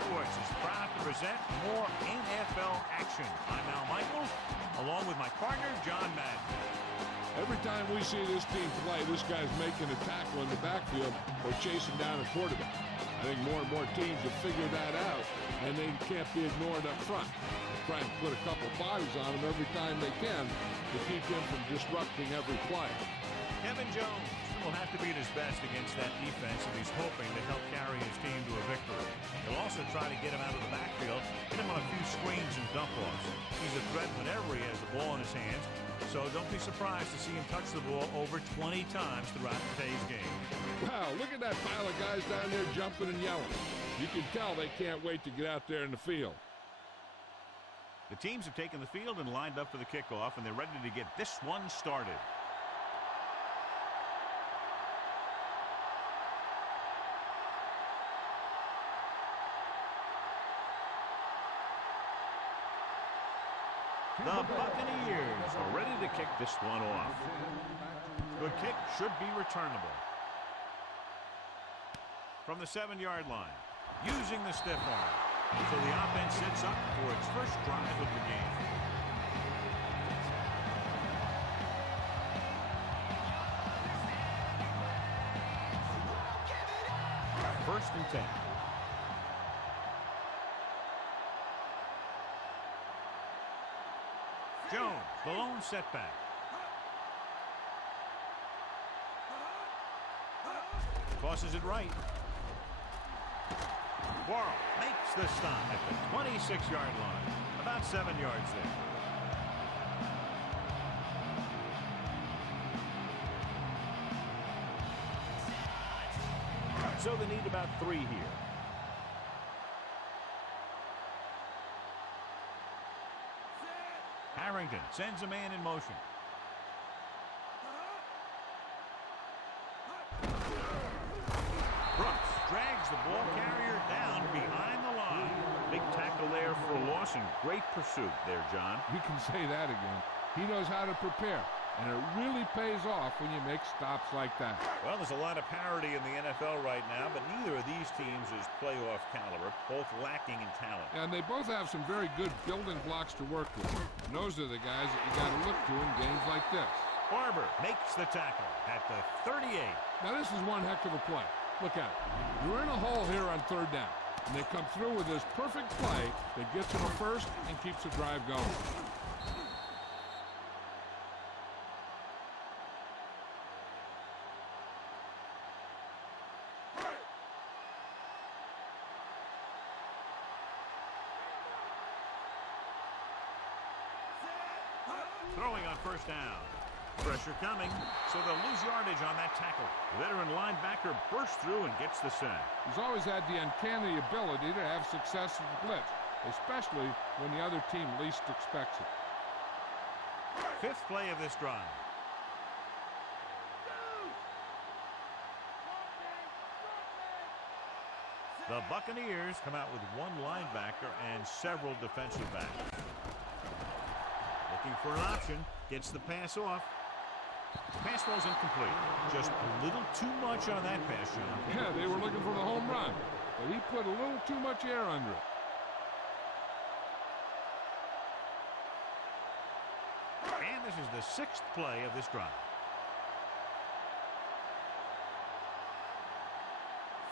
Sports is proud to present more NFL action. I'm Al Michaels, along with my partner, John Madden. Every time we see this team play, this guy's making a tackle in the backfield or chasing down a quarterback. I think more and more teams have figured that out, and they can't be ignored up front. They try and put a couple bodies on him every time they can to keep him from disrupting every play. Kevin Jones will have to be at his best against that defense if he's hoping to help carry his team to a victory. He'll also try to get him out of the backfield, hit him on a few screens and dump-offs. He's a threat whenever he has the ball in his hands, so don't be surprised to see him touch the ball over 20 times throughout today's game. Wow, look at that pile of guys down there jumping and yelling. You can tell they can't wait to get out there in the field. The teams have taken the field and lined up for the kickoff, and they're ready to get this one started. The Buccaneers are ready to kick this one off. The kick should be returnable. From the 7-yard line, using the stiff arm. So the offense sets up for its first drive of the game. First and 10. Jones, the lone setback. Tosses it right. Worrell makes the stop at the 26-yard line. About 7 yards there. So they need about 3 here. Harrington sends a man in motion. Brooks drags the ball carrier down behind the line. Big tackle there for loss and great pursuit there, John. You can say that again. He knows how to prepare, and it really pays off when you make stops like that. Well, there's a lot of parity in the NFL right now, but neither of these teams is playoff caliber, both lacking in talent. And they both have some very good building blocks to work with. And those are the guys that you got to look to in games like this. Barber makes the tackle at the 38. Now this is one heck of a play. Look at it. You're in a hole here on 3rd down, and they come through with this perfect play that gets them a first and keeps the drive going. Throwing on first down. Pressure coming, so they'll lose yardage on that tackle. The veteran linebacker bursts through and gets the sack. He's always had the uncanny ability to have success in the blitz, especially when the other team least expects it. 5th play of this drive. The Buccaneers come out with 1 linebacker and several defensive backs. Looking for an option, gets the pass off. Pass ball's incomplete. Just a little too much on that pass, John. Yeah, they were looking for the home run, but he put a little too much air under it. And this is the 6th play of this drive.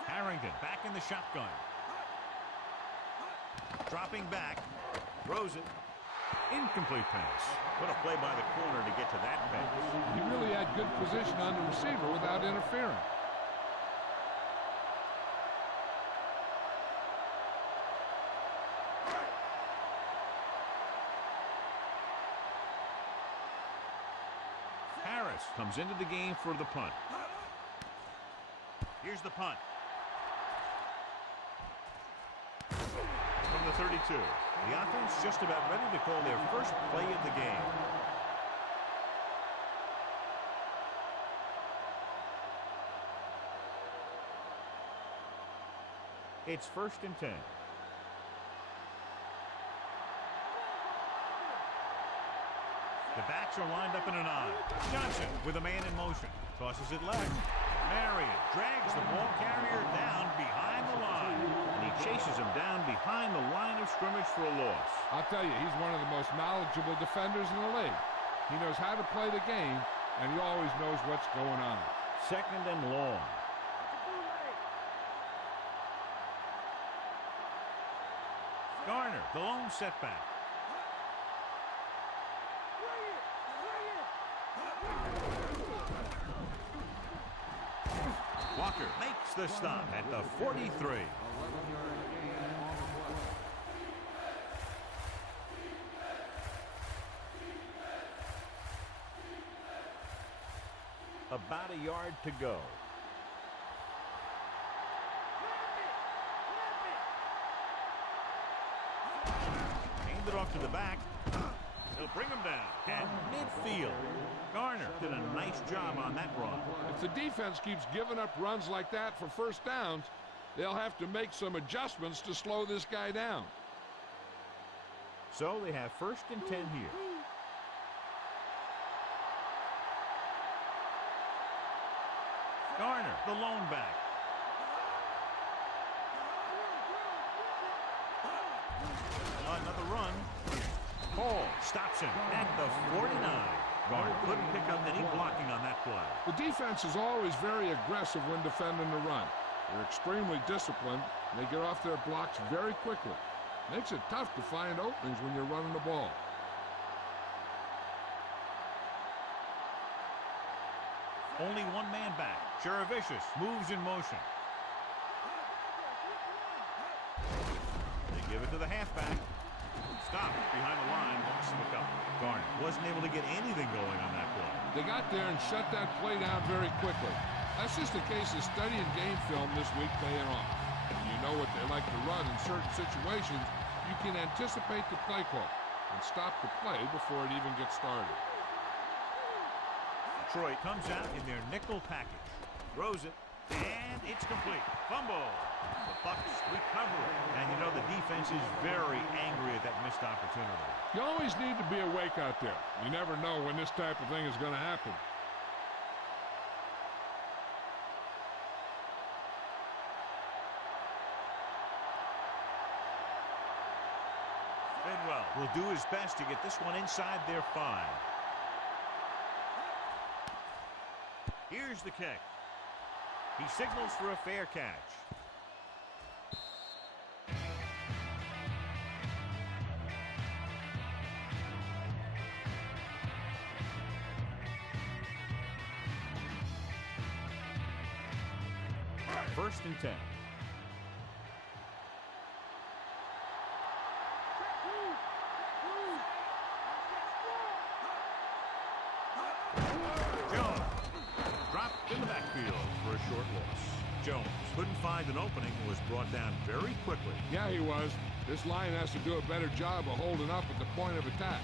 Harrington back in the shotgun. Dropping back. Throws it. Incomplete pass. What a play by the corner to get to that pass. He really had good position on the receiver without interfering. Harris comes into the game for the punt. Here's the punt. From the 32. The offense just about ready to call their first play of the game. It's 1st and 10. The backs are lined up in an I. Johnson with a man in motion. Tosses it left. Marion drags the ball carrier down behind the line. And he chases him down behind the line of scrimmage for a loss. I'll tell you, he's one of the most knowledgeable defenders in the league. He knows how to play the game, and he always knows what's going on. 2nd and long. Garner, the lone setback. Walker makes the stop at the 43. About a yard to go. Hand it off to the back. He'll bring him down at midfield. Garner did a nice job on that run. If the defense keeps giving up runs like that for first downs, they'll have to make some adjustments to slow this guy down. So they have 1st and 10 here. Garner, the lone back. Another run. Hall stops him at the 49. Garner couldn't pick up any blocking on that play. The defense is always very aggressive when defending the run. They're extremely disciplined. They get off their blocks very quickly. Makes it tough to find openings when you're running the ball. Only one man back. Cheravicious moves in motion. They give it to the halfback. Stop behind the line. Loss of a couple. Garner wasn't able to get anything going on that play. They got there and shut that play down very quickly. That's just a case of studying game film this week paying off. When you know what they like to run in certain situations, you can anticipate the play call and stop the play before it even gets started. Detroit comes out in their nickel package. Throws it, and it's complete. Fumble. The Bucs recover it. And you know the defense is very angry at that missed opportunity. You always need to be awake out there. You never know when this type of thing is going to happen. Bidwell will do his best to get this one inside their 5. Here's the kick. He signals for a fair catch. First and 10. In the backfield for a short loss. Jones couldn't find an opening and was brought down very quickly. Yeah, he was. This line has to do a better job of holding up at the point of attack.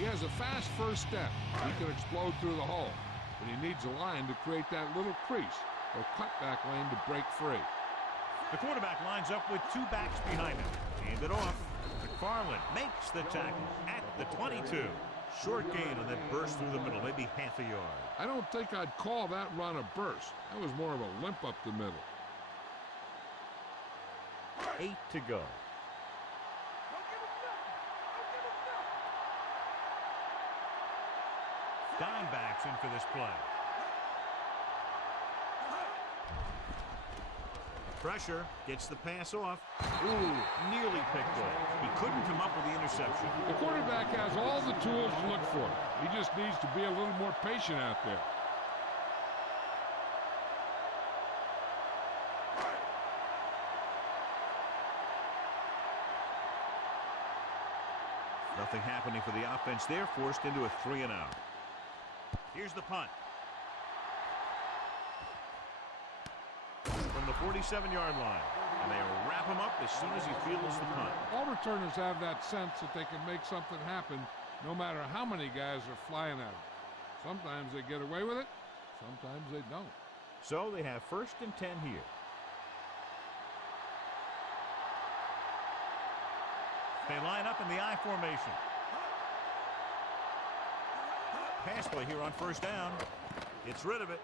He has a fast first step. He can explode through the hole, but he needs a line to create that little crease or cutback lane to break free. The quarterback lines up with 2 backs behind him. Hand it off. McFarland makes the tackle at the 22. Short gain on that burst through the middle, maybe half a yard. I don't think I'd call that run a burst. That was more of a limp up the middle. 8 to go. Dimebacks in for this play. Pressure, gets the pass off. Ooh, nearly picked off. He couldn't come up with the interception. The quarterback has all the tools to look for. He just needs to be a little more patient out there. Nothing happening for the offense there, forced into a 3-and-out. Here's the punt. From the 47-yard line. And they wrap him up as soon as he fields the punt. All returners have that sense that they can make something happen no matter how many guys are flying at them. Sometimes they get away with it, sometimes they don't. So they have 1st and 10 here. They line up in the I formation. Pass play here on 1st down. Gets rid of it.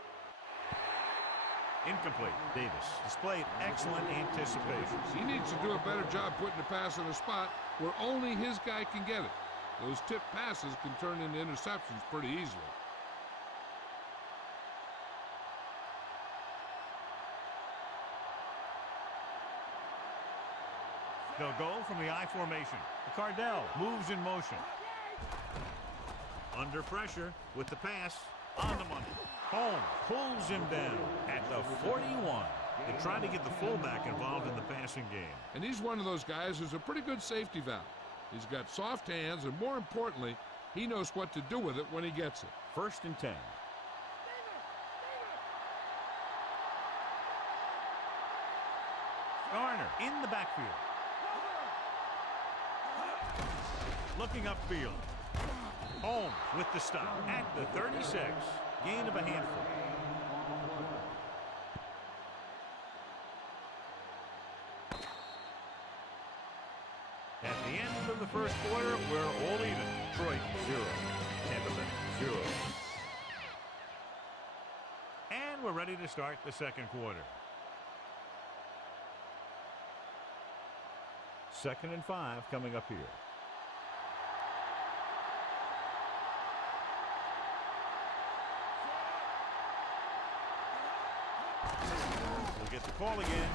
Incomplete. Davis displayed excellent anticipation. He needs to do a better job putting the pass in a spot where only his guy can get it. Those tip passes can turn into interceptions pretty easily. They'll go from the I formation. Cardell moves in motion. Under pressure with the pass. On the money. Holmes pulls him down at the 41. They're trying to get the fullback involved in the passing game. And he's one of those guys who's a pretty good safety valve. He's got soft hands, and more importantly, he knows what to do with it when he gets it. 1st and 10. Garner in the backfield. Looking upfield. Holmes with the stop at the 36. Gain of a handful. At the end of the first quarter, we're all even. Detroit 0. Tampa 0. And we're ready to start the second quarter. 2nd and 5 coming up here. We'll get the call again.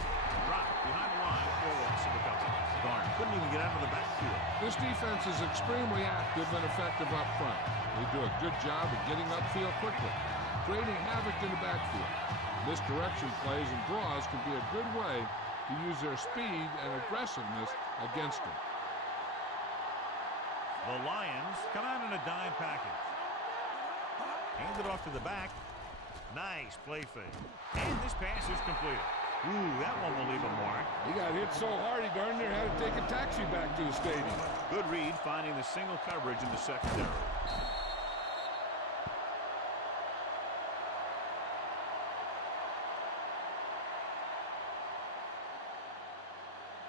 Drop behind the line for loss of the couple. Garner couldn't even get out of the backfield. This defense is extremely active and effective up front. They do a good job of getting upfield quickly, creating havoc in the backfield. Misdirection plays and draws can be a good way to use their speed and aggressiveness against them. The Lions come out in a dime package. Hand it off to the back. Nice play fake. And this pass is completed. Ooh, that one will leave a mark. He got hit so hard he darn near had to take a taxi back to the stadium. Good read finding the single coverage in the secondary.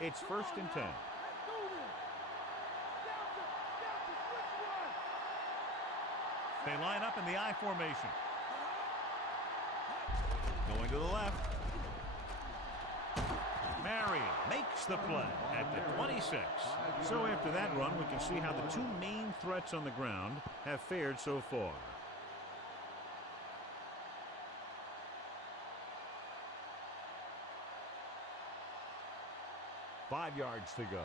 It's 1st and 10. They line up in the I formation. Going to the left. Marion makes the play at the 26. So after that run, we can see how the two main threats on the ground have fared so far. Five yards to go.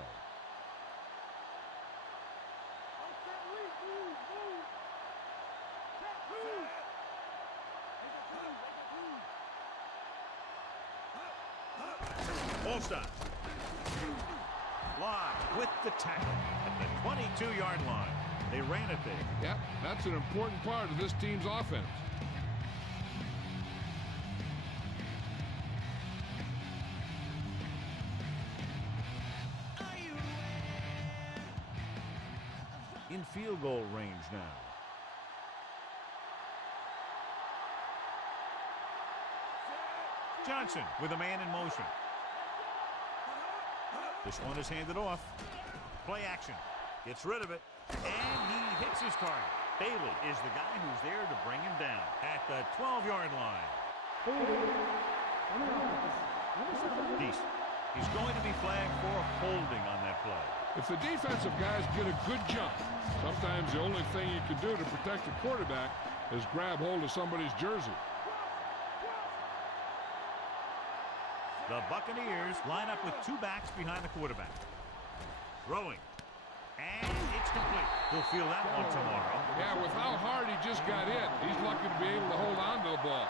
Olstad. Live with the tackle at the 22-yard line. They ran it there. Yep, that's an important part of this team's offense. In field goal range now. Johnson with a man in motion. This one is handed off. Play action. Gets rid of it. And he hits his target. Bailey is the guy who's there to bring him down at the 12-yard line. He's going to be flagged for holding on that play. If the defensive guys get a good jump, sometimes the only thing you can do to protect the quarterback is grab hold of somebody's jersey. The Buccaneers line up with two backs behind the quarterback. Throwing. And it's complete. He'll feel that one tomorrow. Yeah, with how hard he just got hit, he's lucky to be able to hold on to the ball.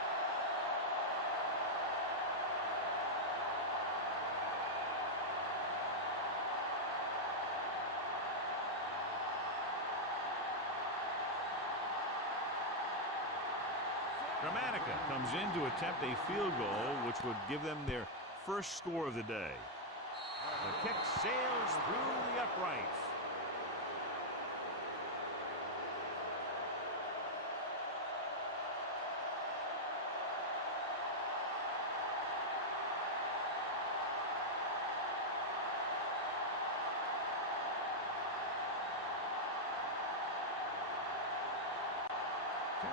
Dramatica comes in to attempt a field goal, which would give them their first score of the day. The kick sails through the uprights.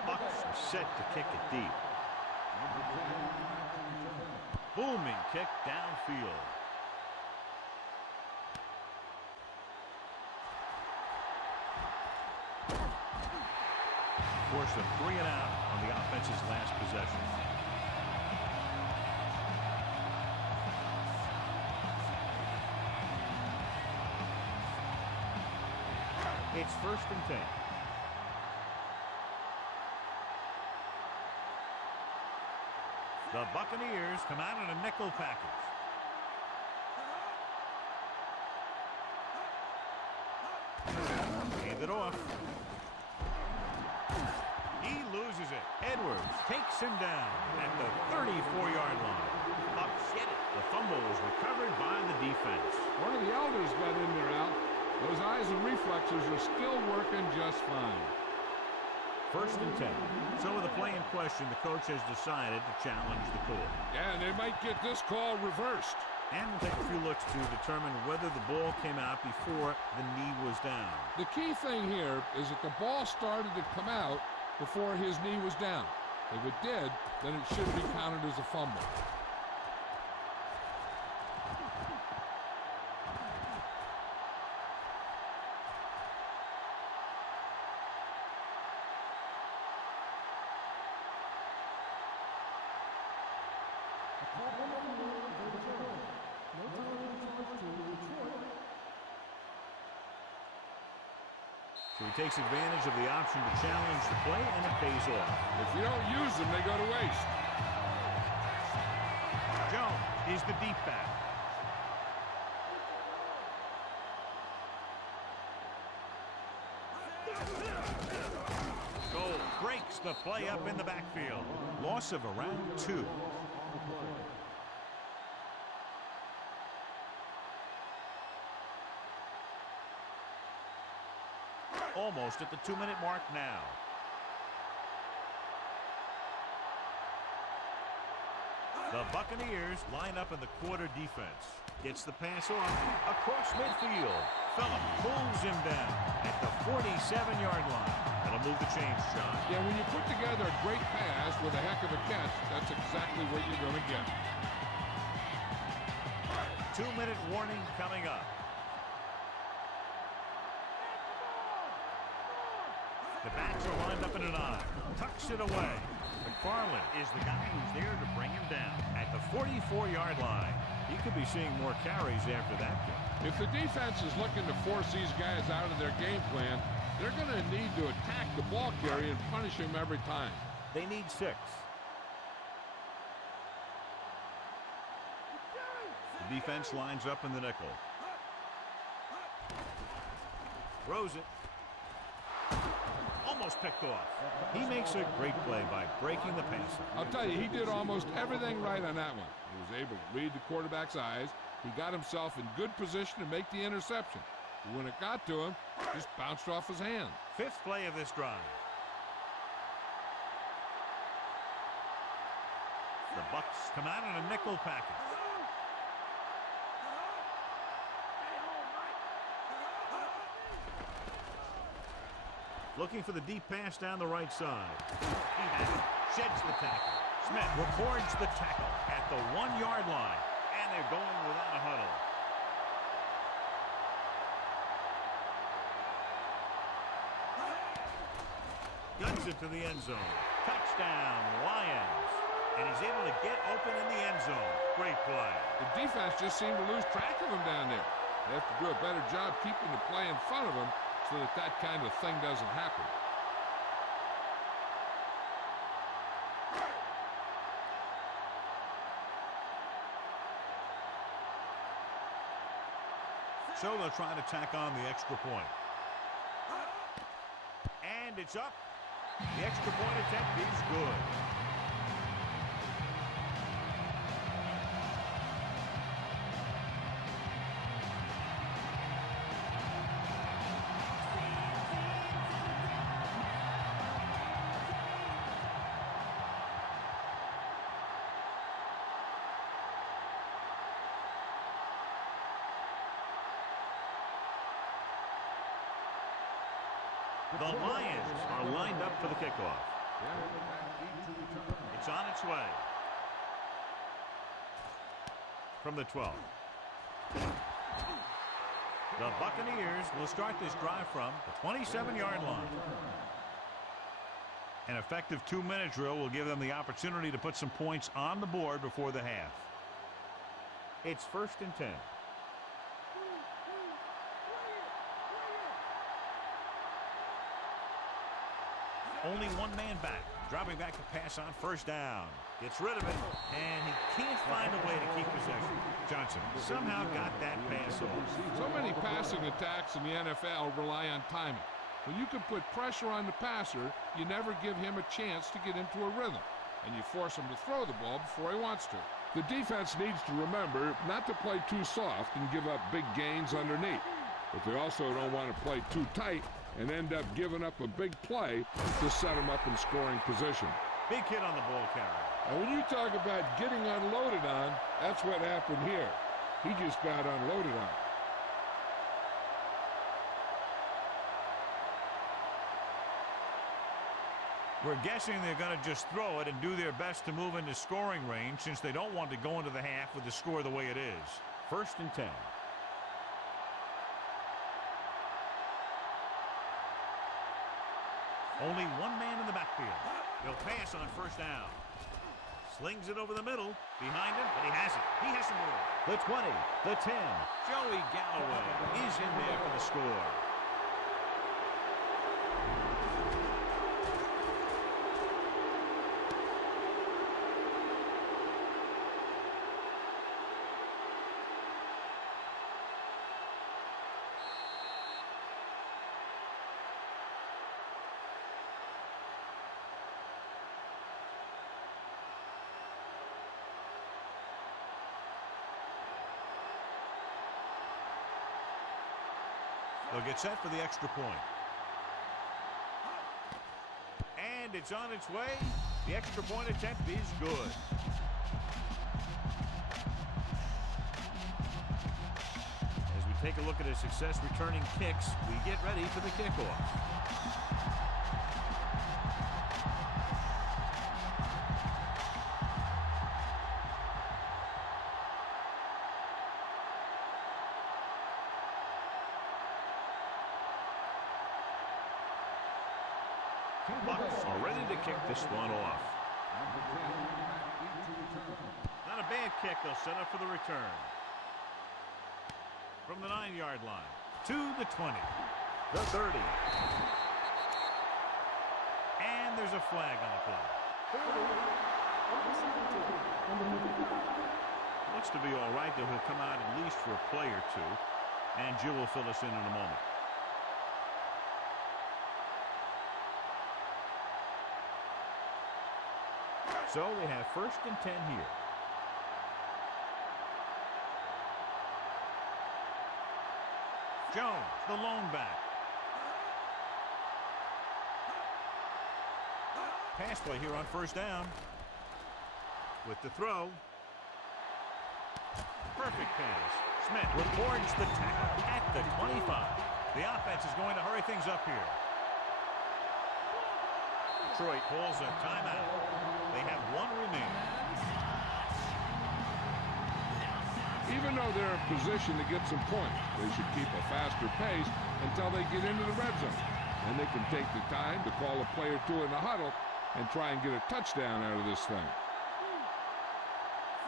Bucks are set to kick it deep. Booming kick downfield. Force a 3 and out on the offense's last possession. It's 1st and 10. The Buccaneers come out in a nickel package. Hand it off. He loses it. Edwards takes him down at the 34-yard line. Bucs get it. The fumble is recovered by the defense. One of the elders got in there, Al. Those eyes and reflexes are still working just fine. 1st and 10. So with the play in question, the coach has decided to challenge the call. Yeah, and they might get this call reversed. And we'll take a few looks to determine whether the ball came out before the knee was down. The key thing here is that the ball started to come out before his knee was down. If it did, then it should be counted as a fumble. So he takes advantage of the option to challenge the play, and it pays off. If you don't use them, they go to waste. Jones is the deep back. Goal breaks the play up in the backfield. Loss of around 2. Almost at the 2-minute mark now. The Buccaneers line up in the quarter defense. Gets the pass off across midfield. Phillip pulls him down at the 47-yard line. That'll move the chains, John. Yeah, when you put together a great pass with a heck of a catch, that's exactly what you're going to get. 2-minute warning coming up. The backs are lined up in an I. Tucks it away. McFarland is the guy who's there to bring him down at the 44-yard line. He could be seeing more carries after that game. If the defense is looking to force these guys out of their game plan, they're going to need to attack the ball carrier and punish him every time. They need 6. The defense lines up in the nickel. Throws it. Almost picked off. He makes a great play by breaking the pass. I'll tell you, he did almost everything right on that one. He was able to read the quarterback's eyes. He got himself in good position to make the interception. But when it got to him, it just bounced off his hand. 5th play of this drive. The Bucs come out in a nickel package. Looking for the deep pass down the right side. He has it. Sheds the tackle. Smith records the tackle at the 1-yard line. And they're going without a huddle. Guns it to the end zone. Touchdown, Lions. And he's able to get open in the end zone. Great play. The defense just seemed to lose track of him down there. They have to do a better job keeping the play in front of him so that that kind of thing doesn't happen. So they'll try to tack on the extra point. And it's up. The extra point attempt is good. The Lions are lined up for the kickoff. It's on its way. from the 12. The Buccaneers will start this drive from the 27-yard line. An effective 2-minute drill will give them the opportunity to put some points on the board before the half. It's 1st and 10. Only one man back. Dropping back to pass on 1st down. Gets rid of it, and he can't find a way to keep possession. Johnson somehow got that pass off. So many passing attacks in the NFL rely on timing. When you can put pressure on the passer, you never give him a chance to get into a rhythm, and you force him to throw the ball before he wants to. The defense needs to remember not to play too soft and give up big gains underneath, but they also don't want to play too tight and end up giving up a big play to set them up in scoring position. Big hit on the ball carrier. And when you talk about getting unloaded on, that's what happened here. He just got unloaded on. We're guessing they're going to just throw it and do their best to move into scoring range since they don't want to go into the half with the score the way it is. 1st and 10. Only one man in the backfield. He'll pass on 1st down. Slings it over the middle. Behind him, but he has it. He has some more. The 20, the 10. Joey Galloway is in there for the score. They'll get set for the extra point. And it's on its way. The extra point attempt is good. As we take a look at his success returning kicks, we get ready for the kickoff. Bucks are ready to kick this one off. Not a bad kick. They'll set up for the return. From the 9-yard line to the 20. The 30. And there's a flag on the play. Looks to be all right, though he'll come out at least for a play or two. And Jill will fill us in a moment. So we have 1st and 10 here. Jones, the lone back. Pass play here on 1st down. With the throw. Perfect pass. Smith records the tackle at the 25. The offense is going to hurry things up here. Detroit calls a timeout. They have one remaining. Even though they're in position to get some points, they should keep a faster pace until they get into the red zone. Then they can take the time to call a play or two in the huddle and try and get a touchdown out of this thing.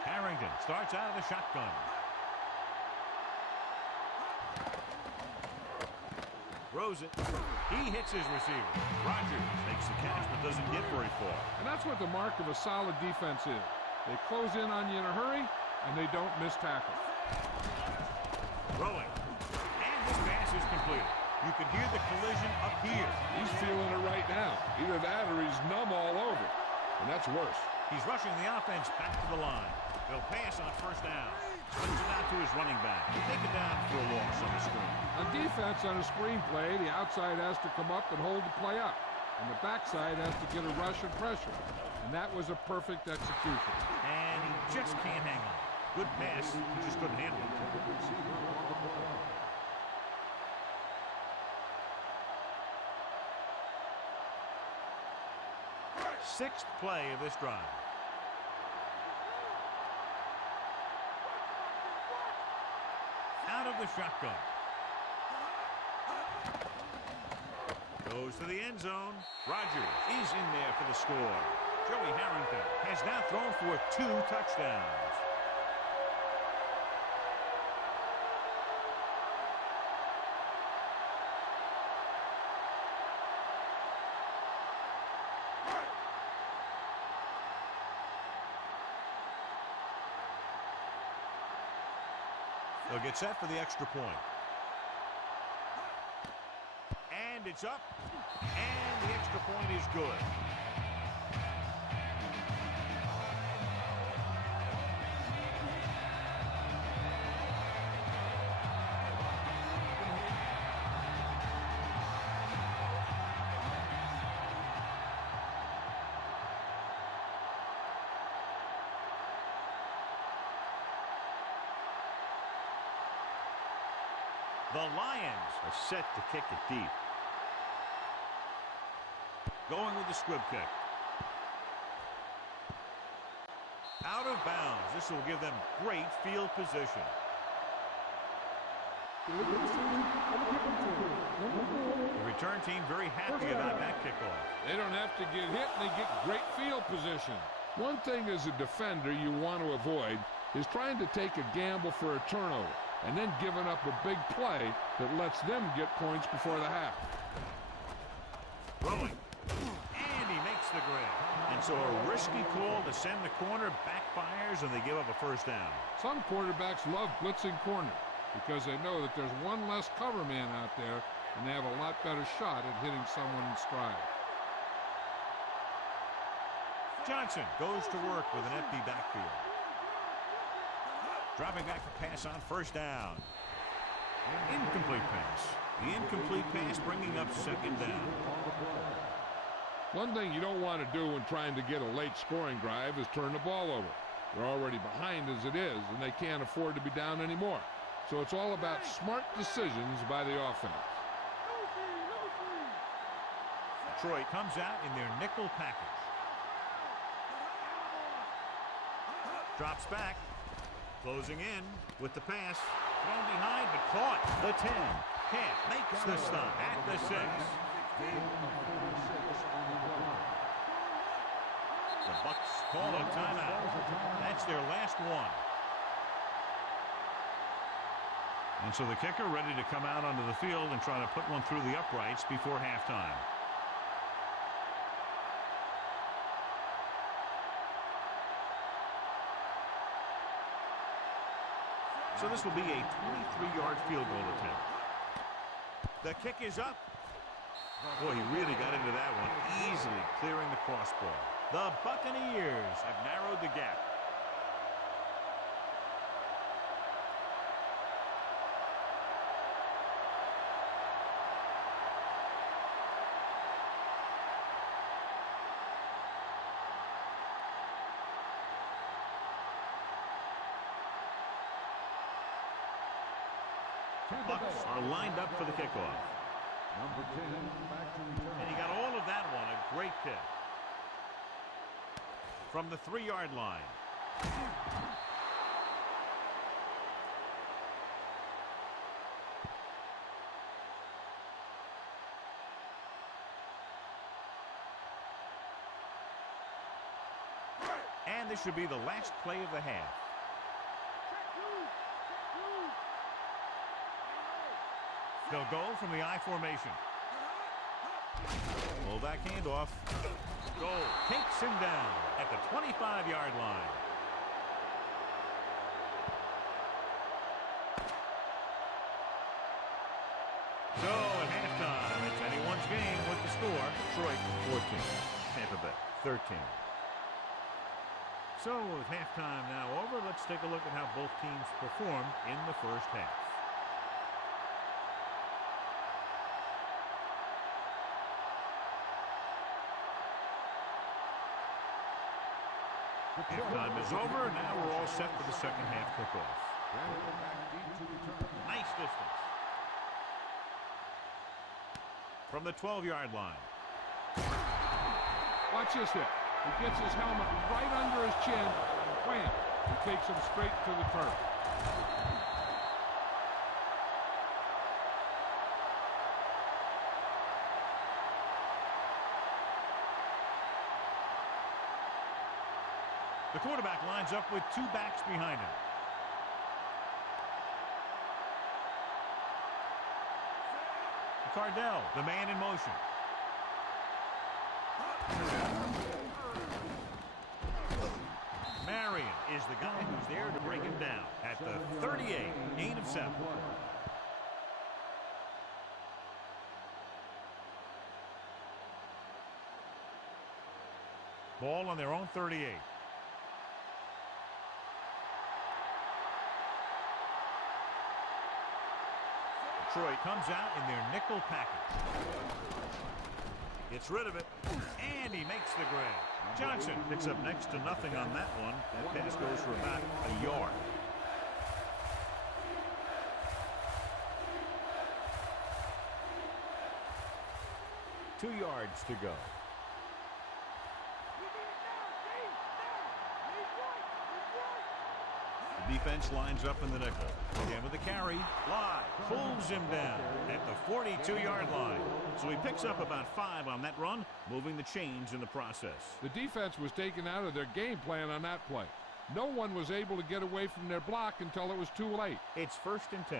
Harrington starts out of the shotgun. Throws it. He hits his receiver. Rogers makes the catch but doesn't get very far. And that's what the mark of a solid defense is. They close in on you in a hurry, and they don't miss tackle. Throwing. And this pass is completed. You can hear the collision up here. He's feeling it right now. Either that or he's numb all over. And that's worse. He's rushing the offense back to the line. They'll pass on 1st down. Swings it out to his running back. He'll take it down for a loss on the screen. On defense, on a screen play, the outside has to come up and hold the play up. And the backside has to get a rush and pressure. And that was a perfect execution. And he just can't hang on. Good pass. He just couldn't handle it. 6th play of this drive. out of the shotgun. Goes to the end zone. Rodgers is in there for the score. Joey Harrington has now thrown for 2 touchdowns. They'll get set for the extra point. And it's up. And the extra point is good. The Lions are set to kick it deep. Going with the squib kick. Out of bounds. This will give them great field position. The return team very happy about that kickoff. They don't have to get hit, and they get great field position. One thing as a defender you want to avoid is trying to take a gamble for a turnover and then giving up a big play that lets them get points before the half. Throwing. And he makes the grab. And so a risky call to send the corner backfires, and they give up a first down. Some quarterbacks love blitzing corners because they know that there's one less cover man out there, and they have a lot better shot at hitting someone in stride. Johnson goes to work with an empty backfield. Dropping back to pass on first down. Incomplete pass. The incomplete pass bringing up second down. One thing you don't want to do when trying to get a late scoring drive is turn the ball over. They're already behind as it is, and they can't afford to be down anymore. So it's all about smart decisions by the offense. Detroit comes out in their nickel package. Drops back. Closing in with the pass. Thrown behind, but caught. The 10. Camp makes the stop at the 6. The Bucs call a timeout. That's their last one. And so the kicker ready to come out onto the field and try to put one through the uprights before halftime. So this will be a 23-yard field goal attempt. The kick is up. Boy, he really got into that one, easily clearing the crossbar. The Buccaneers have narrowed the gap. Bucs are lined up for the kickoff. Number 10, back to return. And he got all of that one. A great kick. From the 3-yard line. And this should be the last play of the half. They'll go from the I formation. Fullback handoff. Goal takes him down at the 25-yard line. So at halftime, it's anyone's game with the score. Detroit 14, Tampa Bay 13. So with halftime now over, let's take a look at how both teams performed in the first half. Halftime is over. Now we're all set for the second half kickoff. Nice distance. From the 12-yard line. Watch this hit. He gets his helmet right under his chin, and wham, he takes him straight to the turf. The quarterback lines up with two backs behind him. Cardell, the man in motion. Marion is the guy who's there to break him down at the 38, gain of 7. Ball on their own 38. Detroit comes out in their nickel package. Gets rid of it, and he makes the grab. Johnson picks up next to nothing on that one. That pass goes for about a yard. Two yards to go. The defense lines up in the nickel. Again with the carry. Live. Pulls him down at the 42-yard line. So he picks up about 5 on that run, moving the chains in the process. The defense was taken out of their game plan on that play. No one was able to get away from their block until it was too late. It's 1st and 10.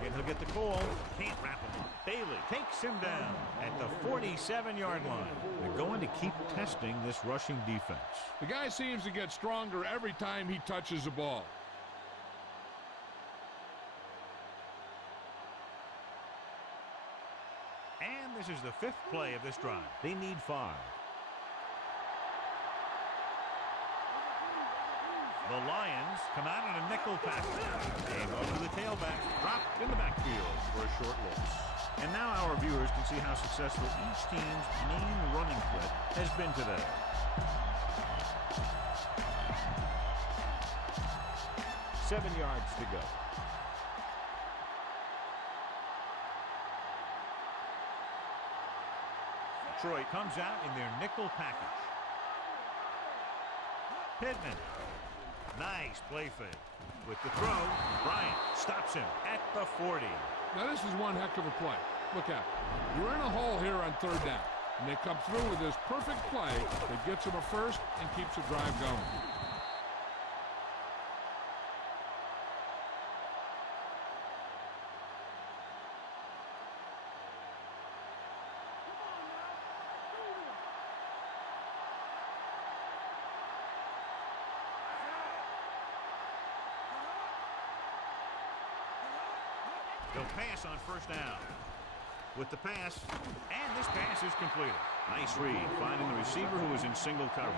Again, he'll get the call. Can't wrap him up. Bailey takes him down at the 47-yard line. They're going to keep testing this rushing defense. The guy seems to get stronger every time he touches the ball. And this is the 5th play of this drive. They need 5. The Lions come out in a nickel package. Game over to the tailback. Dropped in the backfield for a short loss. And now our viewers can see how successful each team's main running threat has been today. Seven yards to go. Detroit comes out in their nickel package. Pittman. Nice play fake. With the throw, Bryant stops him at the 40. Now this is one heck of a play. Look at it. You're in a hole here on 3rd down. And they come through with this perfect play that gets them a first and keeps the drive going. They'll pass on 1st down. With the pass, and this pass is completed. Nice read, finding the receiver who was in single coverage.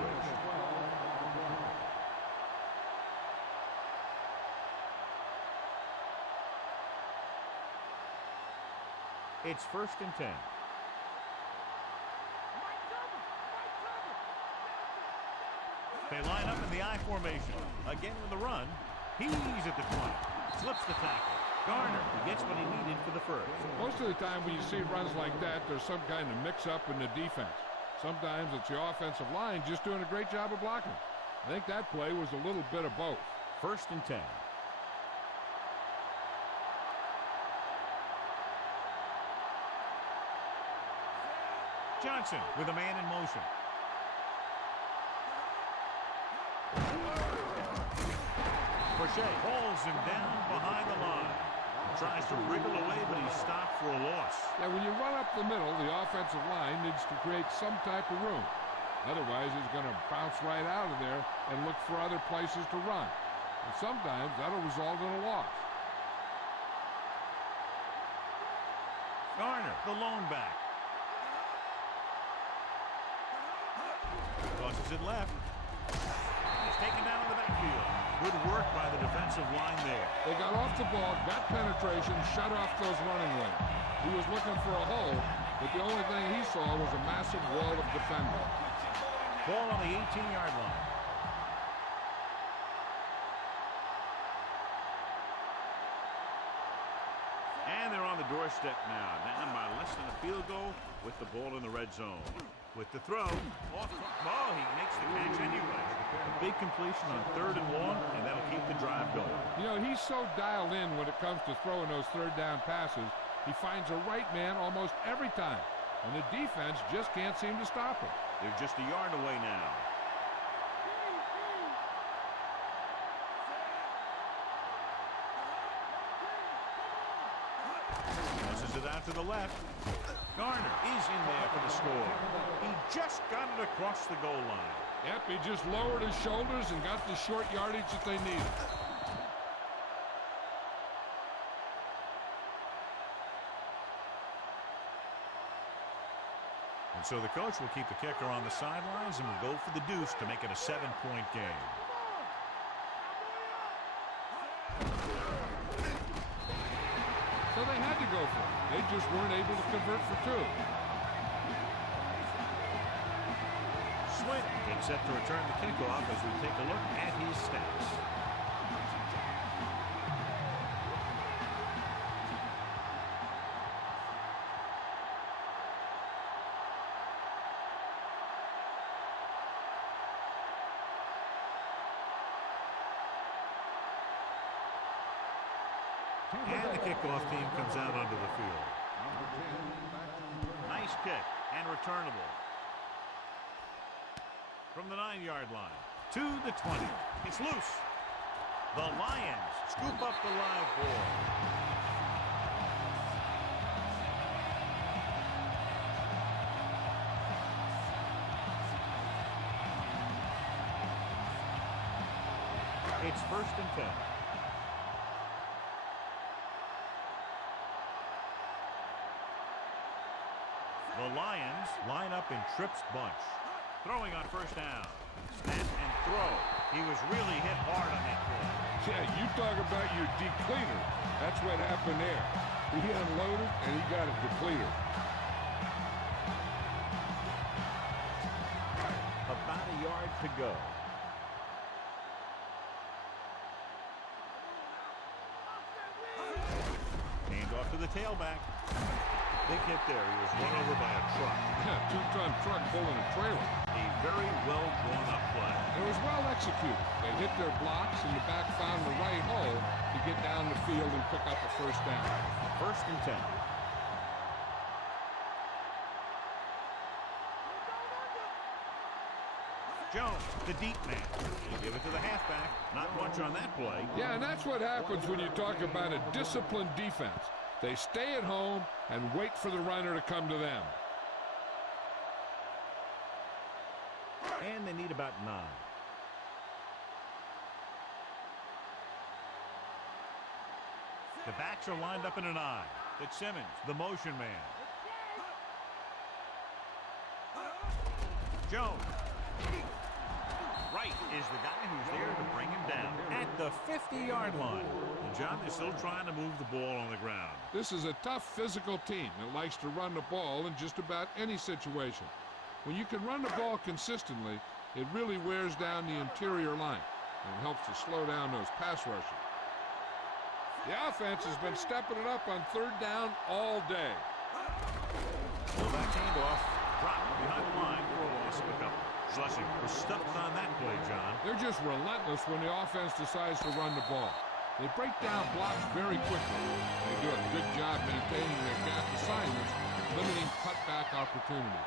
It's 1st and 10. They line up in the I formation. Again with the run. He's at the 20. Slips the tackle. Garner gets what he needed for the first. Most of the time when you see runs like that, there's some kind of mix-up in the defense. Sometimes it's the offensive line just doing a great job of blocking. I think that play was a little bit of both. 1st and 10. Johnson with a man in motion. Crochet pulls him down behind the line. Tries to wriggle away, but he's stopped for a loss. Yeah, when you run up the middle, the offensive line needs to create some type of room. Otherwise, he's going to bounce right out of there and look for other places to run. And sometimes that'll result in a loss. Garner, the lone back. Tosses it left. It's taken down in the backfield. Good work by the defensive line there. They got off the ball, got penetration, shut off those running lanes. He was looking for a hole, but the only thing he saw was a massive wall of defenders. Ball on the 18-yard line. And they're on the doorstep now, down by less than a field goal with the ball in the red zone. With the throw, off the ball, he makes the catch anyway. A big completion on 3rd and long, and that'll keep the drive going. You know, he's so dialed in when it comes to throwing those 3rd down passes. He finds a right man almost every time. and the defense just can't seem to stop him. They're just a yard away now. Passes it out to the left. Garner is in there for the score. He just got it across the goal line. Yep, he just lowered his shoulders and got the short yardage that they needed. And so the coach will keep the kicker on the sidelines and will go for the deuce to make it a 7-point game. So they had to go for it. They just weren't able to convert for two. Swint gets set to return the kickoff as we take a look at his stats. And the kickoff team comes out onto the field. Nice kick and returnable. From the 9-yard line to the 20. It's loose. The Lions scoop up the live ball. It's 1st and 10. The Lions line up in Tripp's bunch. Throwing on 1st down. Snap and throw. He was really hit hard on that play. Yeah, you talk about your depleter. That's what happened there. He unloaded and he got a depleter. About a yard to go. Hand off to the tailback. Big hit there. He was run over by a truck. Yeah, 2-ton truck pulling a trailer. A very well drawn up play. It was well executed. They hit their blocks and the back found the right hole to get down the field and pick up a 1st down. 1st and 10. Jones, the deep man. They give it to the halfback. Not much on that play. Yeah, and that's what happens when you talk about a disciplined defense. They stay at home and wait for the runner to come to them. And they need about 9. The backs are lined up in an I. It's Simmons, the motion man. Jones. Right is the guy who's there to bring him down at the 50-yard line. And John is still trying to move the ball on the ground. This is a tough physical team that likes to run the ball in just about any situation. When you can run the ball consistently, it really wears down the interior line and helps to slow down those pass rushers. The offense has been stepping it up on 3rd down all day. Well, that handoff dropped behind the line for a loss of a couple. Schlesinger was stuffed on that play, John. They're just relentless when the offense decides to run the ball. They break down blocks very quickly. They do a good job maintaining their gap assignments, limiting cutback opportunity.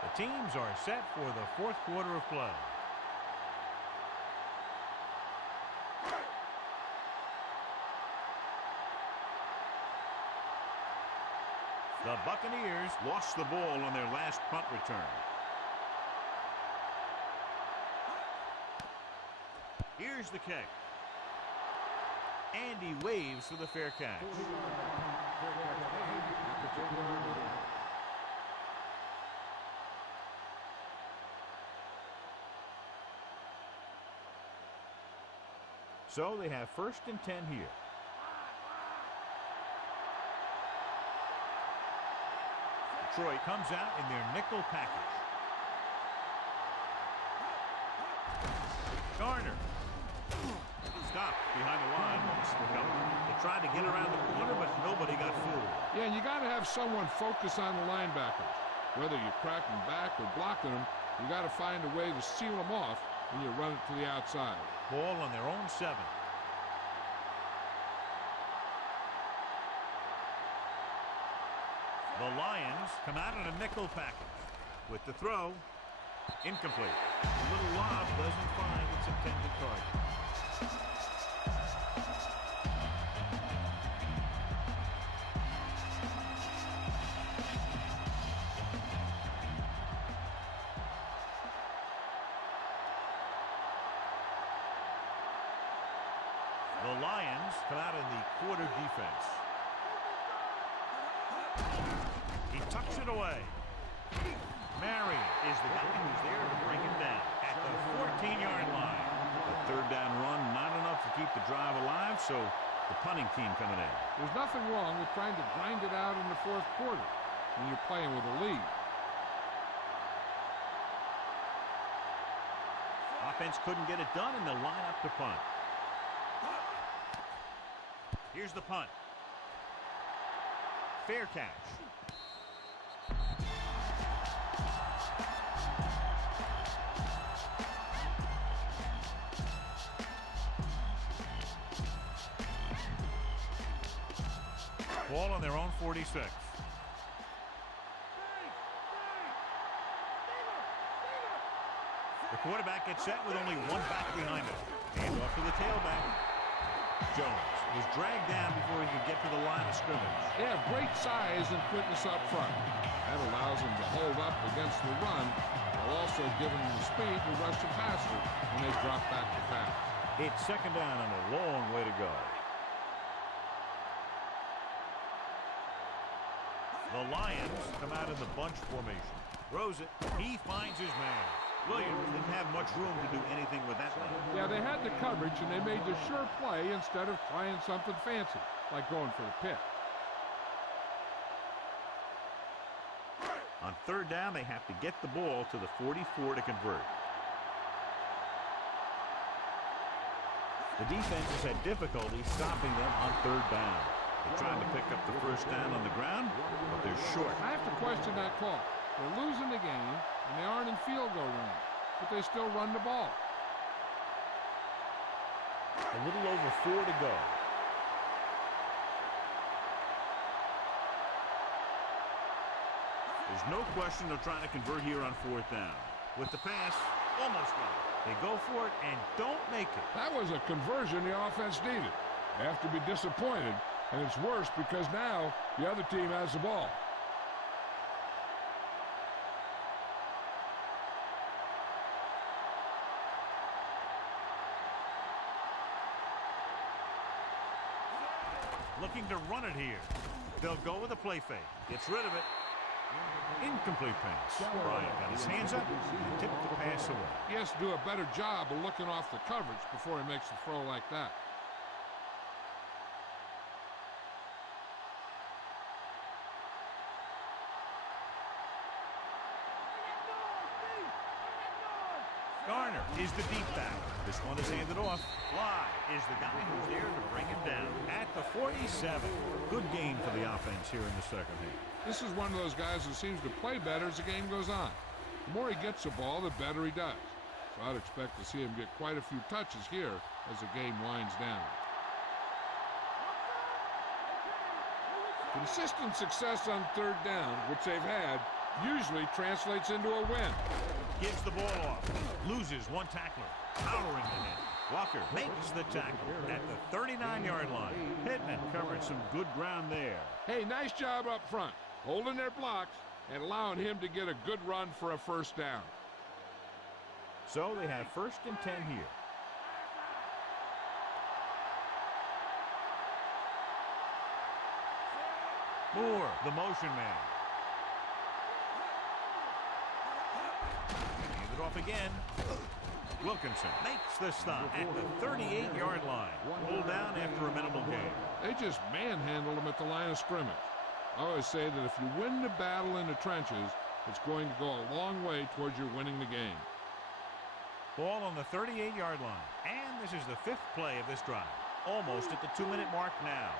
The teams are set for the 4th quarter of play. The Buccaneers lost the ball on their last punt return. Here's the kick. And he waves for the fair catch. So they have 1st and 10 here. Detroit comes out in their nickel package. Garner. Stopped behind the line. They tried to get around the corner, but nobody got fooled. Yeah, and you got to have someone focus on the linebackers. Whether you're cracking back or blocking them, you got to find a way to seal them off when you run it to the outside. Ball on their own 7. The Lions come out in a nickel package. With the throw, incomplete. The little lob doesn't find its intended target. The Lions come out in the quarter defense. He tucks it away. Marion is the guy who's there to bring it down at the 14-yard line. The third down run, not enough to keep the drive alive, so the punting team coming in. There's nothing wrong with trying to grind it out in the fourth quarter when you're playing with a lead. Offense couldn't get it done, and they'll line up to punt. Here's the punt. Fair catch. Ball on their own 46. The quarterback gets set with only one back behind him. Hand off to the tailback. Jones was dragged down before he could get to the line of scrimmage. They have great size and quickness up front. That allows them to hold up against the run while also giving them the speed to rush the passer when they drop back to pass. It's second down and a long way to go. The Lions come out in the bunch formation. Throws it. He finds his man. Williams didn't have much room to do anything with that one. Yeah, they had the coverage, and they made the sure play instead of trying something fancy, like going for the pick. On third down, they have to get the ball to the 44 to convert. The defense has had difficulty stopping them on third down. They're trying to pick up the first down on the ground, but they're short. I have to question that call. They're losing the game, and they aren't in field goal range, but they still run the ball. A little over 4 to go. There's no question they're trying to convert here on fourth down. With the pass, almost got it. They go for it and don't make it. That was a conversion the offense needed. They have to be disappointed, and it's worse because now the other team has the ball. Looking to run it here. They'll go with a play fake. Gets rid of it. Incomplete pass. Bryant got his hands up and tipped the pass away. He has to do a better job of looking off the coverage before he makes a throw like that. Garner is the deep back. This one is handed off. Fly is the guy who's there to bring him down at the 47. Good gain for the offense here in the second half. This is one of those guys who seems to play better as the game goes on. The more he gets the ball, the better he does. So I'd expect to see him get quite a few touches here as the game winds down. Consistent success on third down, which they've had, usually translates into a win. Gives the ball off. Loses one tackler. Powering ahead. Walker makes the tackle at the 39-yard line. Pittman covered some good ground there. Hey, nice job up front, holding their blocks and allowing him to get a good run for a first down. So they have first and 10 here. Moore, the motion man. Hand it off again. Wilkinson makes the stop at the 38-yard line. Pulled down after a minimal gain. They just manhandled him at the line of scrimmage. I always say that if you win the battle in the trenches, it's going to go a long way towards your winning the game. Ball on the 38-yard line. And this is the fifth play of this drive. Almost at the 2-minute mark now.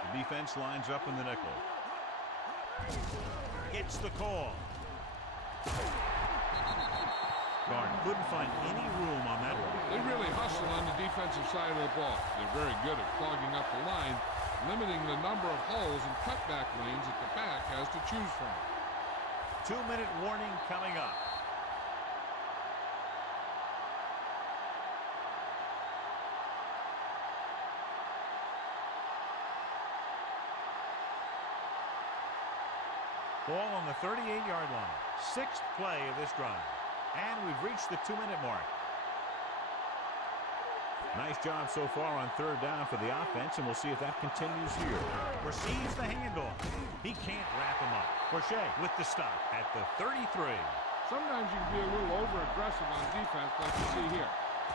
The defense lines up in the nickel. Gets the call. Garner couldn't find any room on that one. They really hustle on the defensive side of the ball. They're very good at clogging up the line limiting the number of holes and cutback lanes that the back has to choose from. 2-minute warning coming up. Ball on the 38-yard line. 6th play of this drive. And we've reached the 2-minute mark. Nice job so far on 3rd down for the offense, and we'll see if that continues here. Receives the handoff. He can't wrap him up. Crochet with the stop at the 33. Sometimes you can be a little over-aggressive on defense like you see here.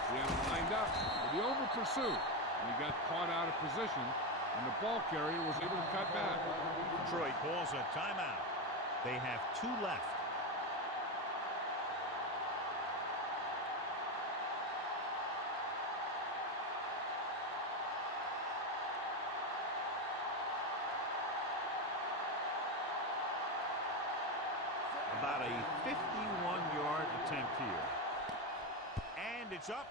He had him lined up, but he over-pursued, and he got caught out of position, and the ball carrier was able to cut back. Detroit calls a timeout. They have 2 left. About a 51-yard attempt here. And it's up.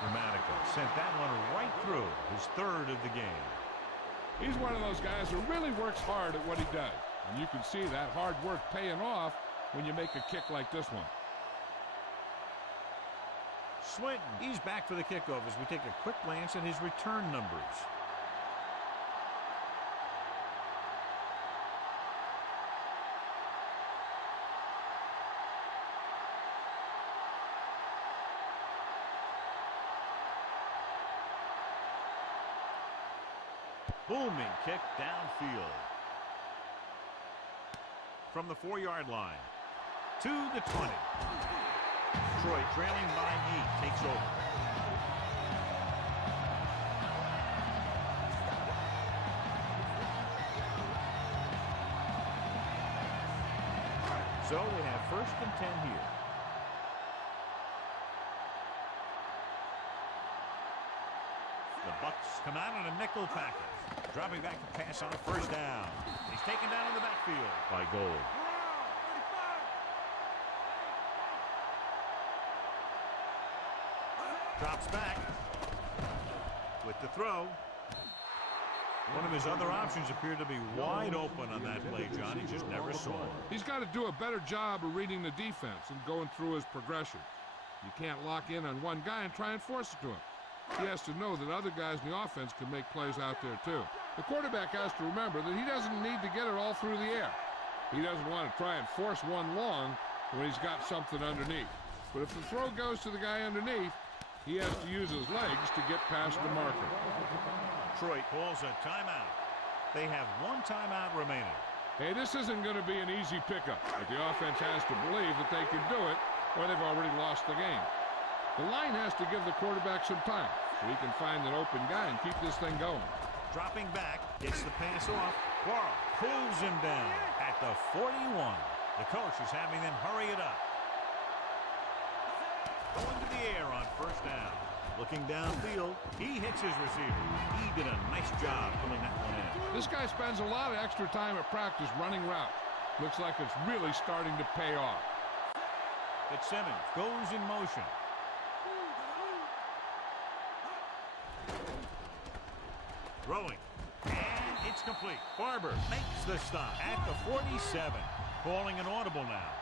Dramatica sent that one right through, his 3rd of the game. He's one of those guys who really works hard at what he does. And you can see that hard work paying off when you make a kick like this one. Swinton, he's back for the kickoff as we take a quick glance at his return numbers. Booming kick downfield. From the 4-yard line to the 20. Detroit trailing by 8 takes over. So we have 1st and 10 here. The Bucks come out in a nickel package. Dropping back to pass on a 1st down. He's taken down in the backfield by Gold. Drops back with the throw. One of his other options appeared to be wide open on that play, John. He just never saw it. He's got to do a better job of reading the defense and going through his progression. You can't lock in on one guy and try and force it to him. He has to know that other guys in the offense can make plays out there too. The quarterback has to remember that he doesn't need to get it all through the air. He doesn't want to try and force one long when he's got something underneath. But if the throw goes to the guy underneath, he has to use his legs to get past the marker. Detroit calls a timeout. They have 1 timeout remaining. Hey, this isn't going to be an easy pickup, but the offense has to believe that they can do it or they've already lost the game. The line has to give the quarterback some time so he can find an open guy and keep this thing going. Dropping back, gets the pass off. Quarles pulls him down at the 41. The coach is having them hurry it up. Going to the air on 1st down. Looking downfield, he hits his receiver. He did a nice job pulling that one in. This guy spends a lot of extra time at practice running routes. Looks like it's really starting to pay off. Fitzsimmons goes in motion. Throwing. And it's complete. Barber makes the stop at the 47. Calling an audible now.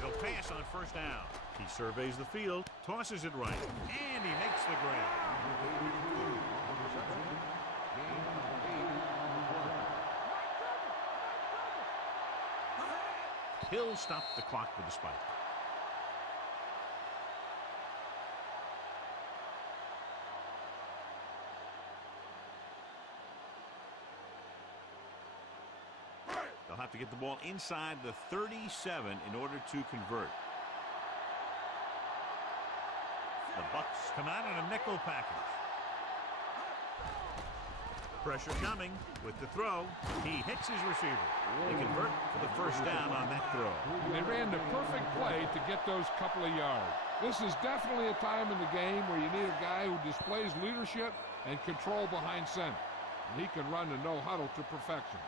He'll pass on 1st down. He surveys the field, tosses it right, and he makes the grab. Hill stopped the clock with the spike. They'll have to get the ball inside the 37 in order to convert. The Bucks come out in a nickel package. Pressure coming with the throw. He hits his receiver. They convert for the 1st down on that throw. They ran the perfect play to get those couple of yards. This is definitely a time in the game where you need a guy who displays leadership and control behind center. And he can run the no huddle to perfection.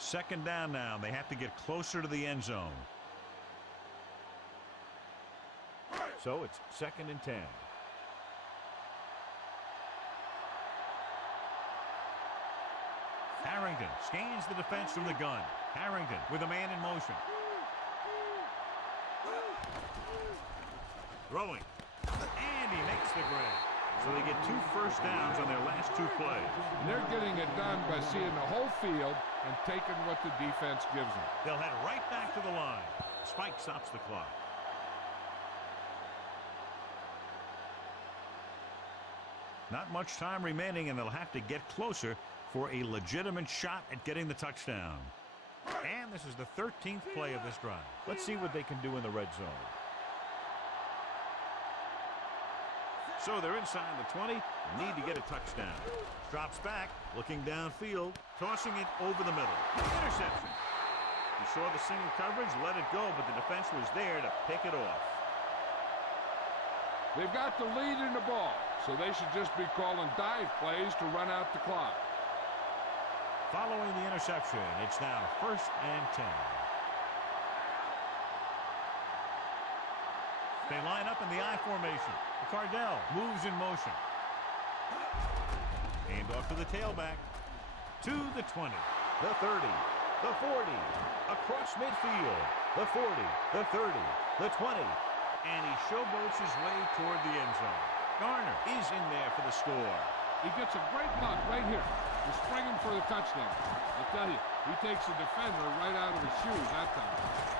2nd down now. They have to get closer to the end zone. So it's 2nd and 10. Harrington scans the defense from the gun. Harrington with a man in motion. Throwing. And he makes the grab. So they get 2 first downs on their last 2 plays. And they're getting it done by seeing the whole field and taking what the defense gives them. They'll head right back to the line. Spike stops the clock. Not much time remaining, and they'll have to get closer for a legitimate shot at getting the touchdown. And this is the 13th play of this drive. Let's see what they can do in the red zone. So they're inside the 20, need to get a touchdown. Drops back, looking downfield, tossing it over the middle. Interception. He saw the single coverage, let it go, but the defense was there to pick it off. They've got the lead in the ball, so they should just be calling dive plays to run out the clock. Following the interception, it's now 1st and 10. They line up in the I formation. Cardell moves in motion. Hand off to the tailback. To the 20, the 30, the 40, across midfield, the 40, the 30, the 20, and he showboats his way toward the end zone. Garner is in there for the score. He gets a great look right here. He's springing for the touchdown. I tell you, he takes the defender right out of his shoes that time.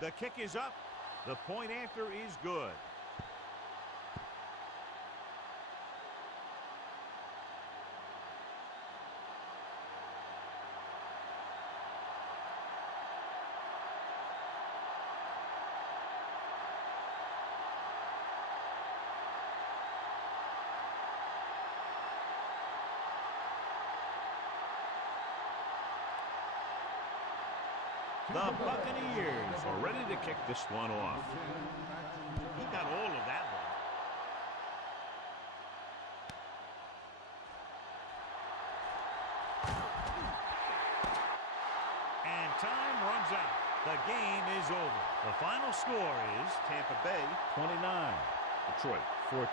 The kick is up. The point after is good. The Buccaneers are ready to kick this one off. He got all of that one. And time runs out. The game is over. The final score is Tampa Bay 29, Detroit 14.